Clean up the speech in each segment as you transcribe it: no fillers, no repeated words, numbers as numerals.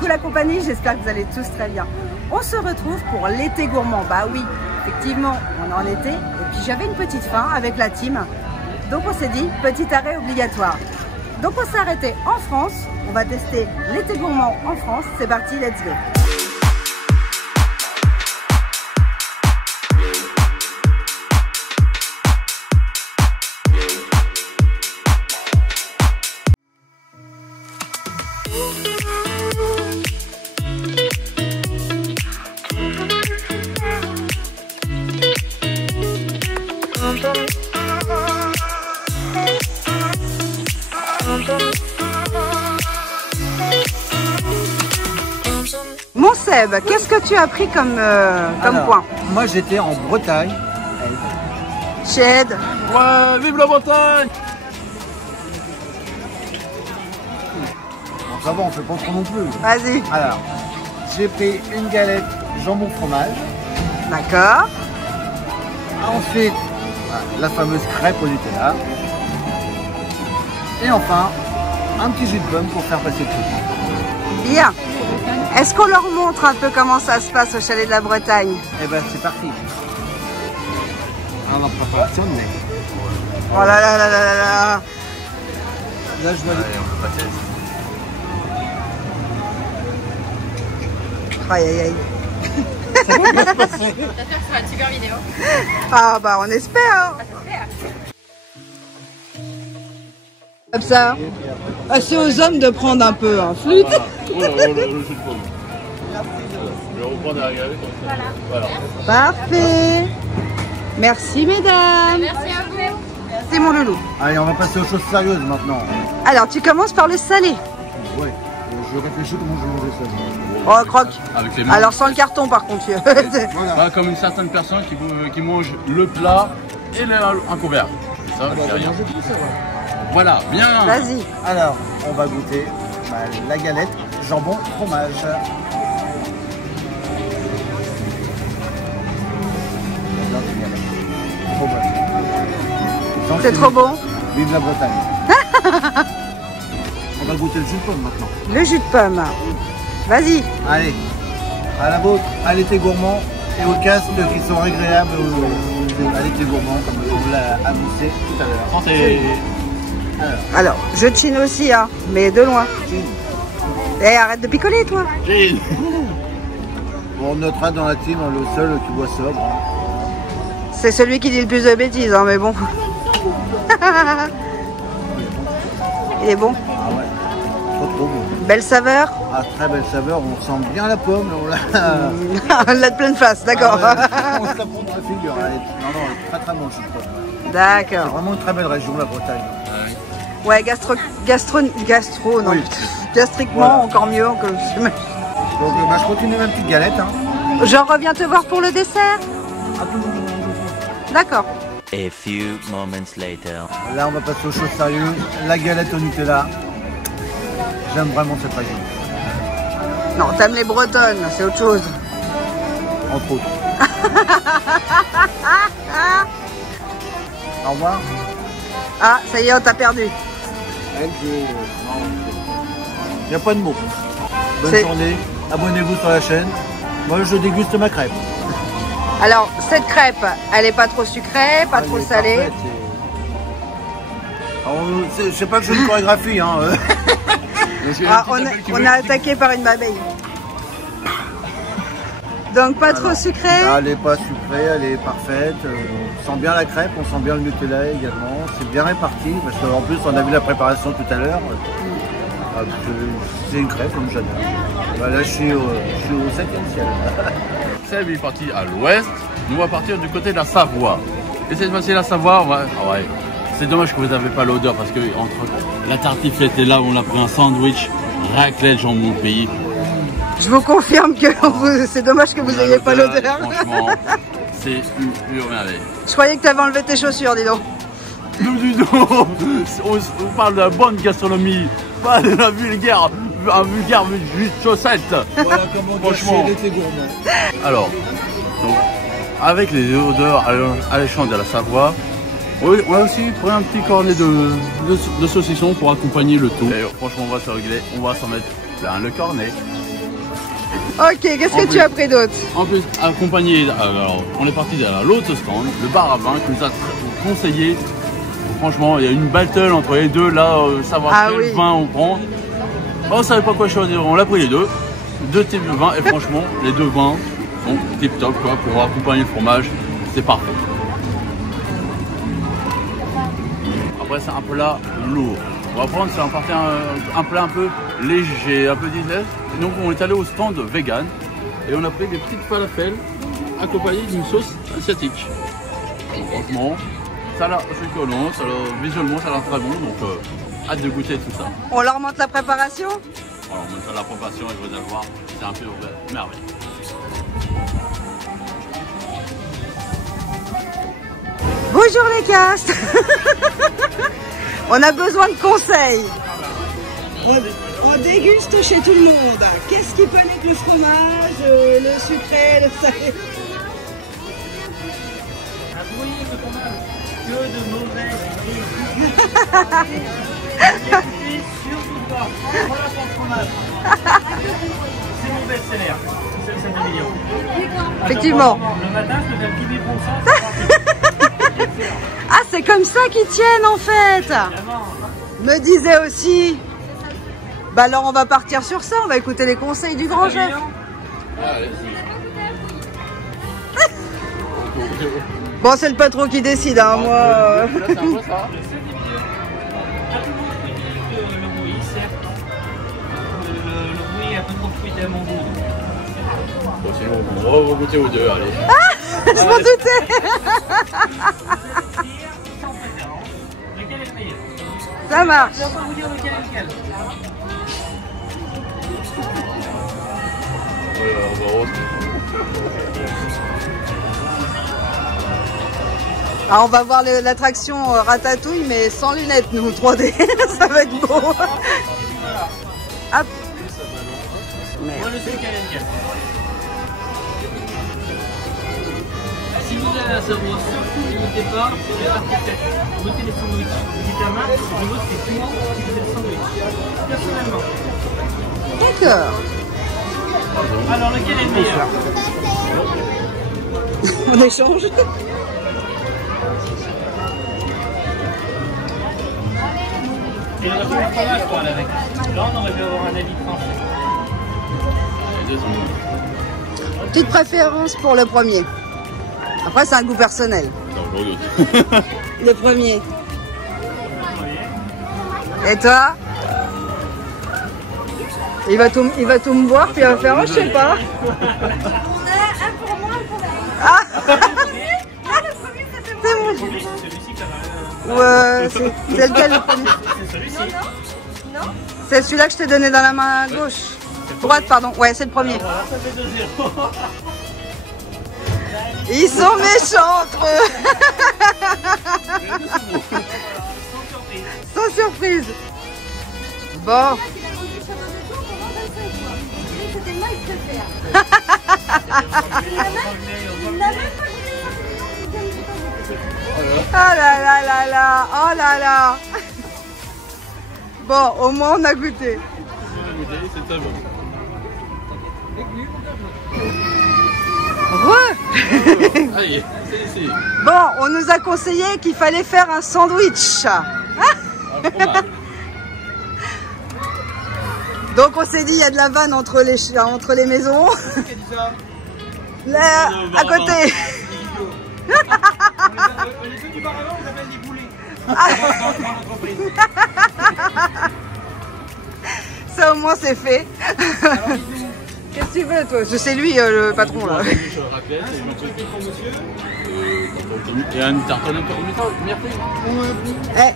beaucoup la compagnie, j'espère que vous allez tous très bien. On se retrouve pour l'été gourmand. Bah oui, effectivement, on est en été. Et puis j'avais une petite faim avec la team. Donc on s'est dit, petit arrêt obligatoire. Donc on s'est arrêté en France. On va tester l'été gourmand en France. C'est parti, let's go. Mon Seb, qu'est-ce que tu as pris comme point? Moi j'étais en Bretagne. Chez Ed. Ouais, vive la Bretagne! Bon, ça va, on fait pas trop non plus. Vas-y. Alors, j'ai pris une galette jambon fromage. D'accord. Ensuite, la fameuse crêpe au Nutella. Et enfin, un petit jus de pomme pour faire passer le truc. Bien. Est-ce qu'on leur montre un peu comment ça se passe au chalet de la Bretagne? Eh ben c'est parti. La préparation, mec. Oh là là là là là là. Là je vois les... Aïe aïe aïe. Ça va bien se passer. J'espère que ça va être super vidéo. Ah bah on espère. Comme ça. C'est aux hommes de prendre un peu un flûte. Voilà. Oh, le jus de pomme. Je vais reprendre la galette. Voilà. Parfait. Merci mesdames. Merci à vous. C'est mon loulou. Allez, on va passer aux choses sérieuses maintenant. Alors tu commences par le salé. Ouais, je réfléchis comment je vais manger ça. Oh croque. Avec les mains. Alors sans le carton par contre. Voilà. Pas comme une certaine personne qui mange le plat et un couvert. Ça, On c'est va rien. manger tout ça, ouais. Voilà, bien. Vas-y. Alors, on va goûter la galette jambon fromage. Trop bon. C'est trop bon. Vive la Bretagne. On va goûter le jus de pomme maintenant. Le jus de pomme. Vas-y. Allez, à la vôtre, à l'été gourmand et aux casques qui sont agréables à l'été gourmand, comme on l'a annoncé tout à l'heure. Santé. Alors, je chine aussi, hein, mais de loin. Eh, arrête de picoler, toi. Gilles. Bon, on notera dans la team le seul qui boit sobre. C'est celui qui dit le plus de bêtises, hein, mais bon. Il est bon. Ah ouais, trop bon. Belle saveur. Ah, très belle saveur, on sent bien la pomme. On l'a On l'a de pleine face, d'accord. Ah ouais, on se la prend dans la figure. Elle est... Non, elle est très bon le jus de pomme. C'est D'accord. vraiment une très belle région, la Bretagne. Ouais, gastro, non. Oui. Gastriquement, Voilà. encore mieux. Que... Donc, je continue ma petite galette. Hein. Je reviens te voir pour le dessert. D'accord. A few moments later. Là, on va passer aux choses sérieuses. La galette au Nutella. J'aime vraiment cette région. Non, t'aimes les bretonnes, c'est autre chose. Entre autres. Au revoir. Ah, ça y est, on t'a perdu. Il n'y a pas de mots. Bonne journée. Abonnez-vous sur la chaîne. Moi, je déguste ma crêpe. Alors, cette crêpe, elle est pas trop sucrée, pas trop salée. Parfaite, je sais pas que je fais une chorégraphie. Hein. Ah, on a attaqué par une abeille. Donc pas trop sucrée. Elle n'est pas sucrée, elle est parfaite. On sent bien la crêpe, on sent bien le Nutella également. C'est bien réparti parce qu'en plus on a vu la préparation tout à l'heure. C'est une crêpe comme j'adore. Là je suis au 7e ciel. Seb est parti à l'ouest, nous on va partir du côté de la Savoie. Et cette fois-ci la Savoie, ah ouais. C'est dommage que vous n'avez pas l'odeur parce que entre la tartiflette et là on a pris un sandwich, raclette, jambon pays. Je vous confirme que c'est dommage que vous n'ayez pas l'odeur. Franchement, c'est une pure merveille. Je croyais que tu avais enlevé tes chaussures, dis donc. Nous du dos, on parle de la bonne gastronomie, pas de la vulgaire, un vulgaire juste chaussette. Voilà comment Franchement. l'été gourmand. Alors, donc, avec les odeurs alléchantes de la Savoie, on a aussi pris un petit cornet de saucisson pour accompagner le tout. Et franchement, on va se régler, on va s'en mettre plein le cornet. Ok, qu'est-ce que tu as pris d'autre? En plus, accompagné, alors, on est parti à l'autre stand, le bar à vin, qui nous a conseillé. Franchement, il y a une battle entre les deux, là, savoir quel vin on prend. On savait pas quoi choisir, on l'a pris les deux. Deux types de vins, et franchement, les deux vins sont tip top, quoi, pour accompagner le fromage, c'est parfait. Après, c'est un plat lourd. On va prendre, c'est un plat un peu léger, un peu diesel. Donc, on est allé au stand vegan et on a pris des petites falafels accompagnées d'une sauce asiatique. Donc, franchement, ça a l'air succulent, visuellement, ça a l'air très bon. Donc, hâte de goûter tout ça. On leur montre la préparation? Alors, on montre la préparation et vous allez voir, c'est un peu merveilleux. Bonjour les castes. On a besoin de conseils. On déguste chez tout le monde. Qu'est-ce qui peut avec le fromage, le sucré, le salé? Avouez que fromage, que de mauvaises idées. N'écoutez surtout pas. Voilà ton fromage. C'est mon best-seller. C'est le 7 millions. Effectivement. Le matin, je me donne 10 000 pour ça. Ah, c'est comme ça qu'ils tiennent en fait. Me disait aussi. Bah alors on va partir sur ça, on va écouter les conseils du grand chef. Bon, c'est le patron qui décide, hein, moi. Là, c'est un peu ça. Le bruit, certes. Le bruit est un peu trop fruité à mon goût. Bon, sinon, on va goûter aux deux, allez. Je m'en doutais. Lequel est le meilleur? Ça marche. Je ne vais pas vous dire lequel est lequel. On va roster. Alors, on va voir l'attraction Ratatouille, mais sans lunettes, nous, 3D. Ça va être beau. Hop. Moi, je sais lequel est lequel. Si vous avez un savoir, surtout ne votez pas sur les architectes. Votez les sandwichs. Vous dites la marque, je vote c'est tout si vous êtes sandwich. Personnellement. D'accord. Alors, lequel est le meilleur? On échange. Et il aurait fallu le fromage pour aller avec. Là, on aurait pu avoir un avis tranché. Petite préférence pour le premier. Après, c'est un goût personnel. Le premier. Et toi? Il va tout me boire, puis il va faire, oh, je sais pas. Ah. C'est mon. Ouais, c'est lequel le premier? C'est celui-ci. C'est celui-là que je t'ai donné dans la main gauche. Droite, pardon. Ouais, c'est le premier. Voilà, ça fait 2-0. Ils sont méchants entre eux. Sans surprise. Bon. Ah là là là là. Oh là là. Bon, au moins on a goûté. C'est très bon. Allez, c'est ici. Bon, on nous a conseillé qu'il fallait faire un sandwich. Donc on s'est dit, il y a de la vanne entre les maisons. Là, à côté. Les deux du bar avant, on les appelle des boulets. Ça au moins c'est fait. Qu'est-ce que tu veux toi? C'est lui le patron là. Il y a une tartane un peu myrtille.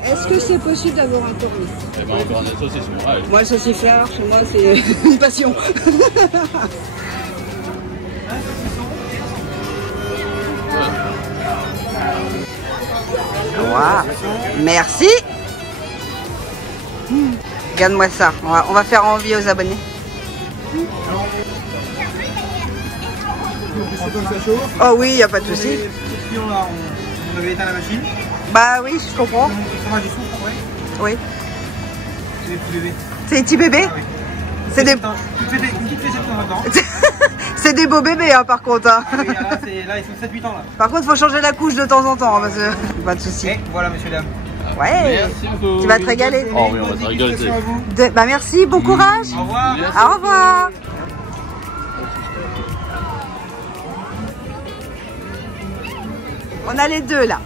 Est-ce que c'est possible d'avoir un cornet? Eh ben, encore des saucissons. Ouais. Moi le sauciflard, chez moi c'est une passion. Wow. Merci. Regarde-moi ça. On va faire envie aux abonnés. Oh oui, il n'y a pas de souci. Les clients là, on avait éteint la machine. Bah oui, je comprends. Le fromage est souffle, ouais. Oui. C'est les petits bébés. C'est les petits bébés? C'est des... une petite fessée de temps en temps. C'est des beaux bébés, hein, par contre. Hein. Oui, là, ils sont 7-8 ans là. Par contre, faut changer la couche de temps en temps, hein, parce que... Pas de soucis. Et voilà, monsieur, dame. Ouais. Merci beaucoup. Tu vas te régaler. Oh oui, on va se régaler. Bah merci, bon courage. Au revoir. Au revoir. On a les deux là.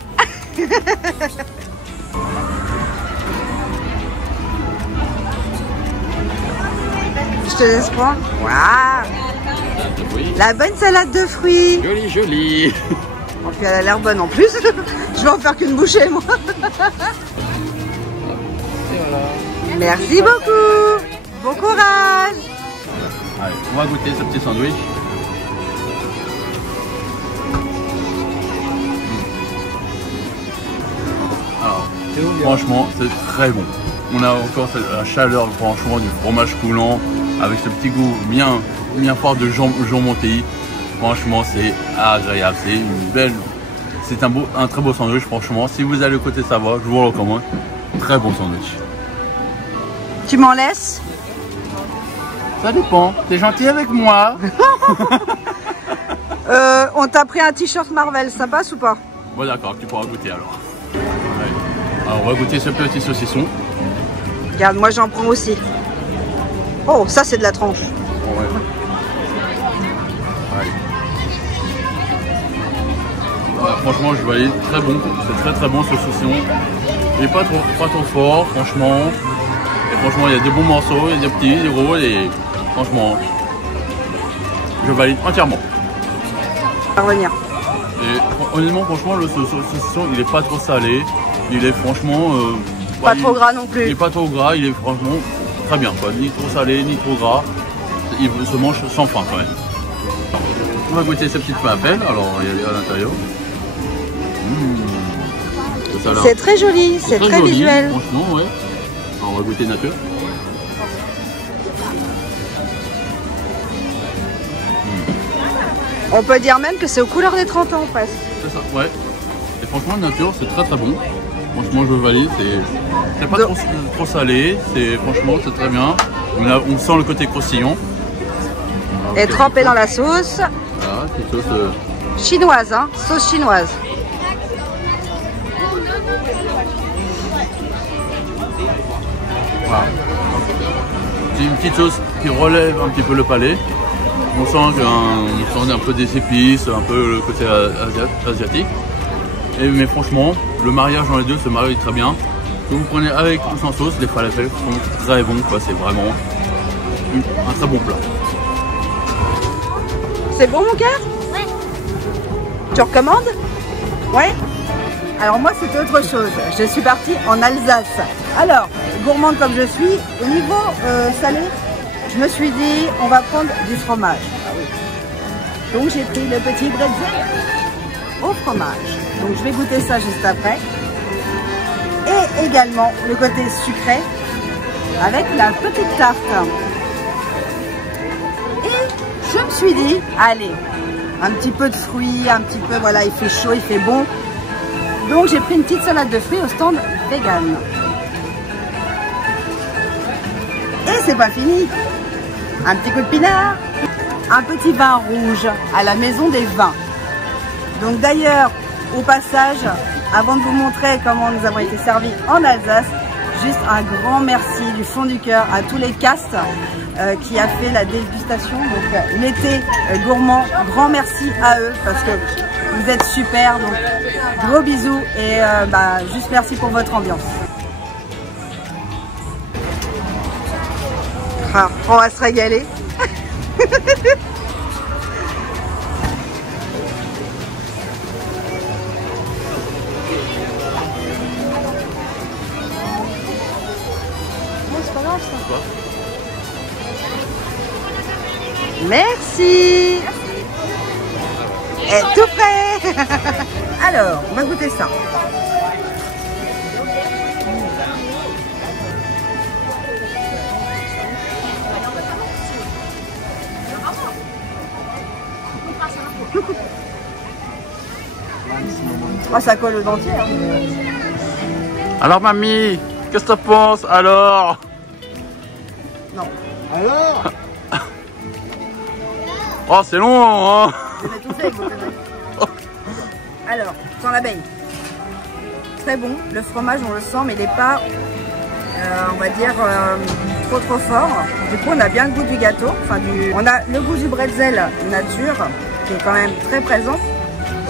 Je te laisse prendre. Waouh. Oui. La bonne salade de fruits. Joli, joli. Bon, puis elle a l'air bonne en plus. Je vais en faire qu'une bouchée moi. Merci beaucoup. Bon courage. Allez, on va goûter ce petit sandwich. Alors, franchement, c'est très bon. On a encore la chaleur, franchement, du fromage coulant avec ce petit goût bien fort de jambon Montéi. Franchement, c'est agréable. C'est une belle, c'est un très beau sandwich. Franchement, si vous allez côté Savoie, je vous le recommande. Très bon sandwich. Tu m'en laisses? Ça dépend. T'es gentil avec moi. On t'a pris un t-shirt Marvel, ça passe ou pas? Bon d'accord, tu pourras goûter alors. Ouais. Alors on va goûter ce petit saucisson. Regarde, moi j'en prends aussi. Oh, ça c'est de la tranche. Bon, ouais. Allez. Ouais, franchement, je valide, très bon. C'est très bon ce saucisson. Il n'est pas trop fort, franchement. Et franchement, il y a des bons morceaux, il y a des petits, des gros, et franchement, je valide entièrement. On va revenir. Et honnêtement, franchement, le saucisson, il est pas trop salé. Il est franchement... pas trop gras non plus. Il est pas trop gras, il est franchement très bien, quoi. Ni trop salé, ni trop gras. Il se mange sans faim quand même. On va goûter ces petites falafels, alors il y a à l'intérieur. C'est très joli, c'est très joli, visuel. Franchement, ouais. Alors, on va goûter nature. On peut dire même que c'est aux couleurs des 30 ans presque. C'est ça, ouais. Et franchement, nature, c'est très bon. Franchement, je valide. C'est pas trop salé. Franchement, c'est très bien. On sent le côté croustillant. Et trempé dans la sauce. Voilà, cette sauce. Chinoise, hein, sauce chinoise. Voilà. C'est une petite sauce qui relève un petit peu le palais. On sent un peu des épices, un peu le côté asiatique. Mais franchement, le mariage dans les deux se marie très bien. Que vous prenez avec ou sans sauce, les falafels sont très bons. C'est vraiment un très bon plat. C'est bon mon cœur? Ouais. Tu recommandes? Ouais. Alors moi c'était autre chose. Je suis partie en Alsace. Alors, gourmande comme je suis, au niveau salé, je me suis dit on va prendre du fromage. Ah oui. Donc j'ai pris le petit bretzel au fromage. Donc je vais goûter ça juste après. Et également le côté sucré avec la petite tarte. Et je me suis dit, allez, un petit peu de fruits, un petit peu, voilà, il fait chaud, il fait bon. Donc j'ai pris une petite salade de fruits au stand vegan. Et c'est pas fini. Un petit coup de pinard, un petit vin rouge à la maison des vins. Donc d'ailleurs, au passage, avant de vous montrer comment nous avons été servis en Alsace, juste un grand merci du fond du cœur à tous les castes qui a fait la dégustation. Donc l'été gourmand, grand merci à eux parce que vous êtes super. Donc gros bisous et juste merci pour votre ambiance. Ah, on va se régaler. Merci. Et tout prêt. Alors, on va goûter ça. Oh, ça colle aux dentiers. Hein. Alors mamie, qu'est-ce que tu penses alors? Non. Alors Oh, c'est long, hein. Vous avez tout fait avec vos conneries. Alors, sans l'abeille. Très bon. Le fromage, on le sent, mais il n'est pas, on va dire, trop fort. Du coup, on a bien le goût du gâteau. Enfin, on a le goût du bretzel nature, qui est quand même très présent.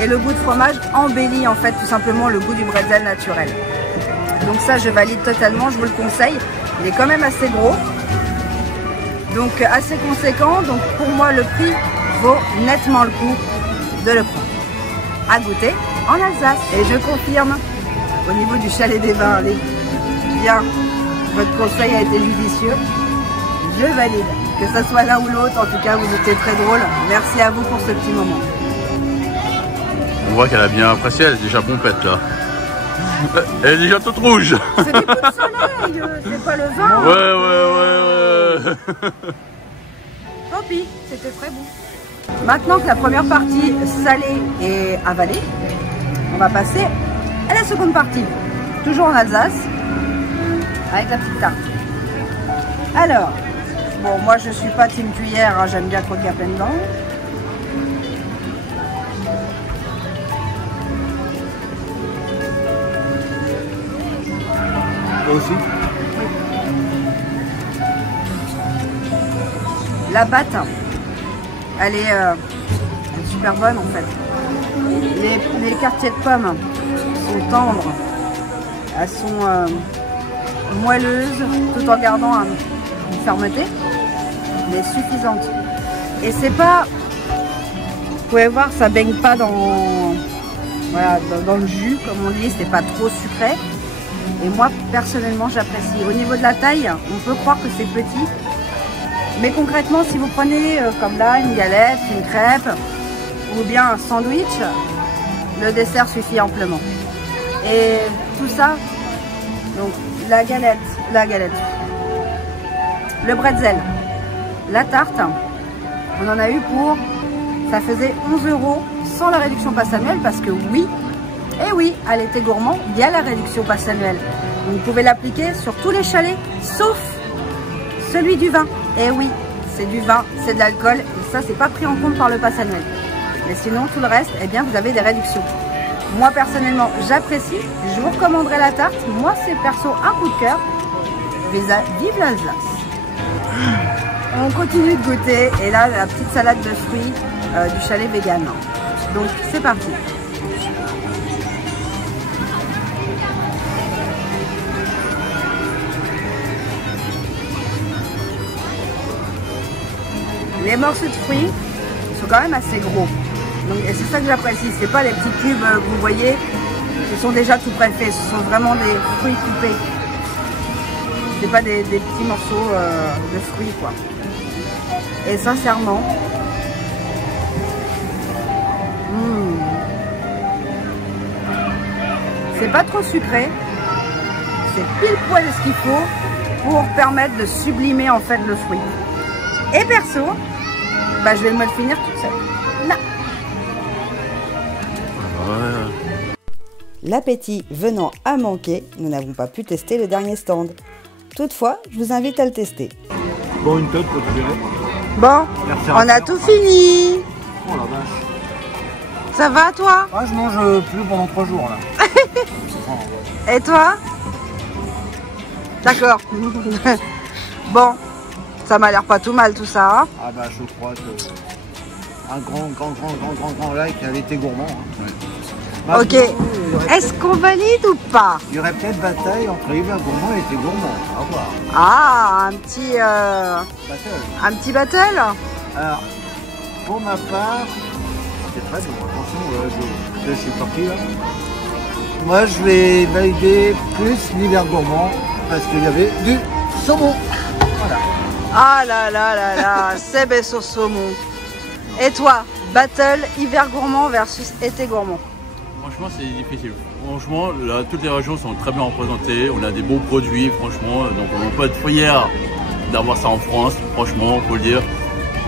Et le goût de fromage embellit, en fait, tout simplement le goût du bretzel naturel. Donc ça, je valide totalement, je vous le conseille. Il est quand même assez gros. Donc assez conséquent. Donc pour moi, le prix vaut nettement le coup de le prendre. À goûter en Alsace. Et je confirme, au niveau du chalet des vins, bien, votre conseil a été judicieux. Je valide. Que ce soit l'un ou l'autre, en tout cas, vous étiez très drôle. Merci à vous pour ce petit moment. On voit qu'elle a bien apprécié, elle est déjà pompette là. Elle est déjà toute rouge. C'est des coups de soleil, c'est pas le vin. Ouais. Tant pis, c'était très bon. Maintenant que la première partie salée est avalée, on va passer à la seconde partie. Toujours en Alsace, avec la petite tarte. Alors, bon, moi je suis pas team cuillère, hein, j'aime bien croquer à pleines dents. Toi aussi. La pâte, elle est super bonne en fait. Les quartiers de pommes sont tendres, elles sont moelleuses tout en gardant une fermeté, mais suffisante. Et c'est pas, vous pouvez voir, ça baigne pas dans le jus comme on dit, c'est pas trop sucré. Et moi personnellement j'apprécie. Au niveau de la taille, on peut croire que c'est petit. Mais concrètement, si vous prenez comme là une galette, une crêpe ou bien un sandwich, le dessert suffit amplement. Et tout ça, donc la galette, le bretzel, la tarte, on en a eu pour, ça faisait 11 € sans la réduction passe annuelle parce que oui, et oui, à l'été gourmand, il y a la réduction passe annuelle. Vous pouvez l'appliquer sur tous les chalets, sauf celui du vin. Et oui, c'est du vin, c'est de l'alcool, et ça, c'est pas pris en compte par le pass annuel. Mais sinon, tout le reste, eh bien, vous avez des réductions. Moi, personnellement, j'apprécie, je vous recommanderais la tarte. Moi, c'est perso un coup de cœur. Vive l'Alsace. On continue de goûter, et là, la petite salade de fruits du chalet vegan. Donc, c'est parti. Les morceaux de fruits sont quand même assez gros. Donc, et c'est ça que j'apprécie. C'est pas les petits cubes que vous voyez qui sont déjà tout préfaits. Ce sont vraiment des fruits coupés. C'est pas des petits morceaux de fruits quoi. Et sincèrement, c'est pas trop sucré. C'est pile poil ce qu'il faut pour permettre de sublimer en fait le fruit. Et perso, bah, je vais me le finir toute seule. Non. L'appétit venant à manquer, nous n'avons pas pu tester le dernier stand. Toutefois, je vous invite à le tester. Bon, une tête pour te gérer. Bon, on a tout fini. Oh la vache. Ça va toi? Ah, je mange plus pendant 3 jours là. Et toi? D'accord. Bon, ça m'a l'air pas tout mal tout ça. Hein? Ah bah je crois que un grand like à l'été gourmand. Hein. Ouais. Bah, ok. Est-ce qu'on valide ou pas? Il y aurait peut-être bataille entre hiver gourmand et l'été gourmand. À voir. Ah, un petit Battle. Un petit battle? Alors, pour ma part, c'est très bon. Attention, je suis parti là. Moi, je vais valider plus l'hiver gourmand parce qu'il y avait du saumon. Voilà. Ah là là là là, Seb est sur saumon. Et toi, battle hiver gourmand versus été gourmand? Franchement, c'est difficile. Franchement, là, toutes les régions sont très bien représentées. On a des beaux produits, franchement. Donc, on peut être fiers d'avoir ça en France, franchement, faut le dire.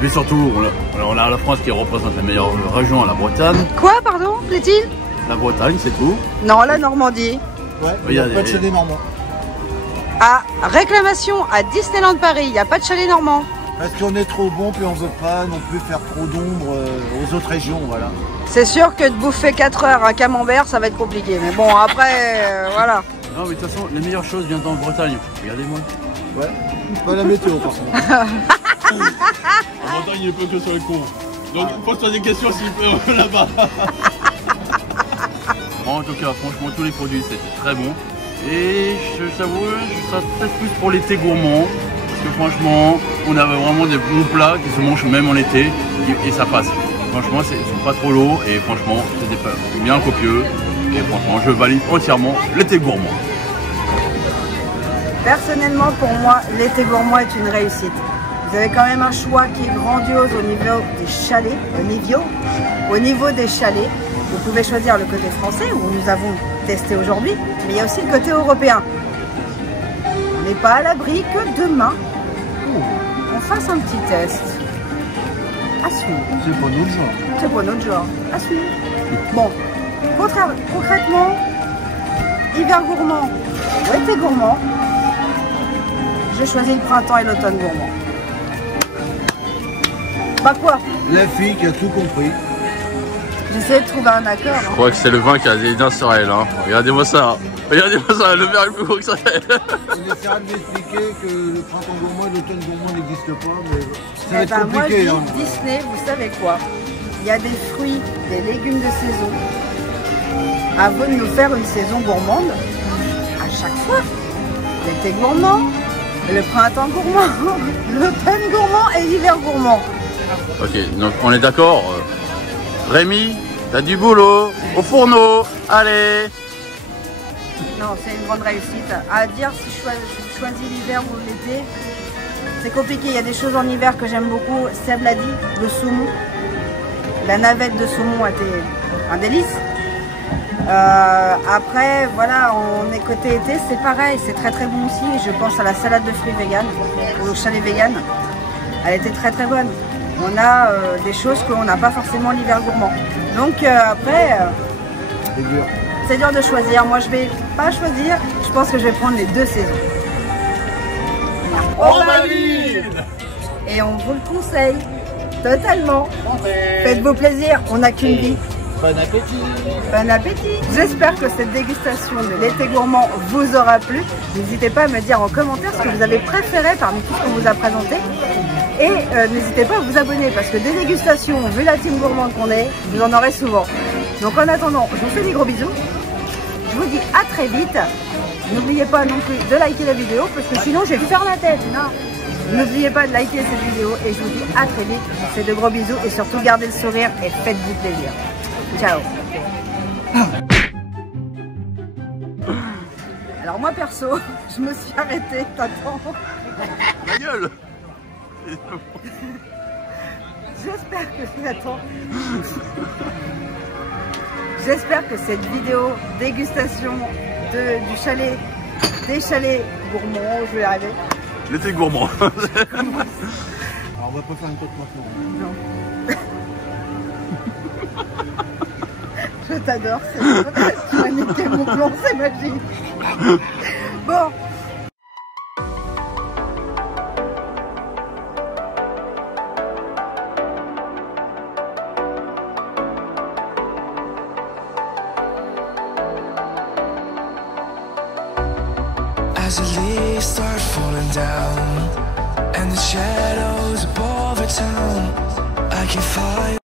Mais surtout, on a la France qui représente la meilleure région, la Bretagne. Quoi, pardon, plaît-il? La Bretagne, c'est tout. Non, la Normandie. Ouais, il y a pas de chez des Normands. Ah, réclamation à Disneyland Paris, il n'y a pas de chalet normand. Parce qu'on est trop bon, puis on veut pas non plus faire trop d'ombre aux autres régions, voilà. C'est sûr que de bouffer 4 heures un camembert, ça va être compliqué. Mais bon, après, voilà. Non, mais de toute façon, les meilleures choses viennent en Bretagne. Regardez-moi. Ouais, pas la météo par contre. En Bretagne, il est peu que sur le con. Donc, pose-toi des questions s'il peut là-bas. En tout cas, franchement, tous les produits, c'était très bon. Et je t'avoue, je serais peut-être plus pour l'été gourmand. Parce que franchement, on avait vraiment des bons plats qui se mangent même en été. Et ça passe. Franchement, ils sont pas trop lourds. Et franchement, c'était bien copieux. Et franchement, je valide entièrement l'été gourmand. Personnellement, pour moi, l'été gourmand est une réussite. Vous avez quand même un choix qui est grandiose au niveau des chalets. Au niveau des chalets, vous pouvez choisir le côté français, où nous avons testé aujourd'hui, mais il y a aussi le côté européen. On n'est pas à l'abri que demain, on fasse un petit test. À suivre. C'est pour nous le jour. C'est pour notre jour. À suivre. Bon, concrètement, hiver gourmand ou été gourmand, je choisis le printemps et l'automne gourmand. Bah quoi? La fille qui a tout compris. J'essaie de trouver un accord. Je crois que c'est le vin qui a des dents sur elle. Hein. Regardez-moi ça. Regardez-moi ça, le verre est plus gros que ça. On essaiera de m'expliquer que le printemps gourmand et l'automne gourmand n'existent pas, mais ça va être Moi je compliqué. dis Hein. Disney, vous savez quoi? Il y a des fruits, des légumes de saison. À vous de nous faire une saison gourmande à chaque fois. L'été gourmand, le printemps gourmand, l'automne gourmand et l'hiver gourmand. Ok, donc on est d'accord. Rémi, t'as du boulot au fourneau. Allez. Non, c'est une grande réussite. À dire si je choisis l'hiver ou l'été, c'est compliqué. Il y a des choses en hiver que j'aime beaucoup. Seb l'a dit, le saumon. La navette de saumon était un délice. Après, voilà, on est côté été, c'est pareil, c'est très très bon aussi. Je pense à la salade de fruits vegan, au chalet vegan. Elle était très très bonne. On a des choses qu'on n'a pas forcément l'hiver gourmand. Donc après, c'est dur de choisir. Moi, je vais pas choisir. Je pense que je vais prendre les deux saisons. On valide. Et on vous le conseille totalement. Faites-vous plaisir, on n'a qu'une vie. Bon appétit. Bon appétit. J'espère que cette dégustation de l'été gourmand vous aura plu. N'hésitez pas à me dire en commentaire ce que vous avez préféré parmi tout ce qu'on vous a présenté. Et n'hésitez pas à vous abonner parce que des dégustations, vu la team gourmande qu'on est, vous en aurez souvent. Donc en attendant, je vous fais des gros bisous. Je vous dis à très vite. N'oubliez pas non plus de liker la vidéo parce que sinon je vais faire la tête. Non. N'oubliez pas de liker cette vidéo et je vous dis à très vite. Je vous fais de gros bisous et surtout gardez le sourire et faites-vous plaisir. Ciao. Alors moi perso, je me suis arrêtée. T'attends. Ma gueule. J'espère que J'espère que cette vidéo dégustation du chalet, des chalets gourmands, je vais y arriver. L'été gourmand. Alors on va pas faire une côte maintenant. Non. Je t'adore, tu m'as niqué mon plan, c'est magique. Bon. As the leaves start falling down and the shadows above the town, I can find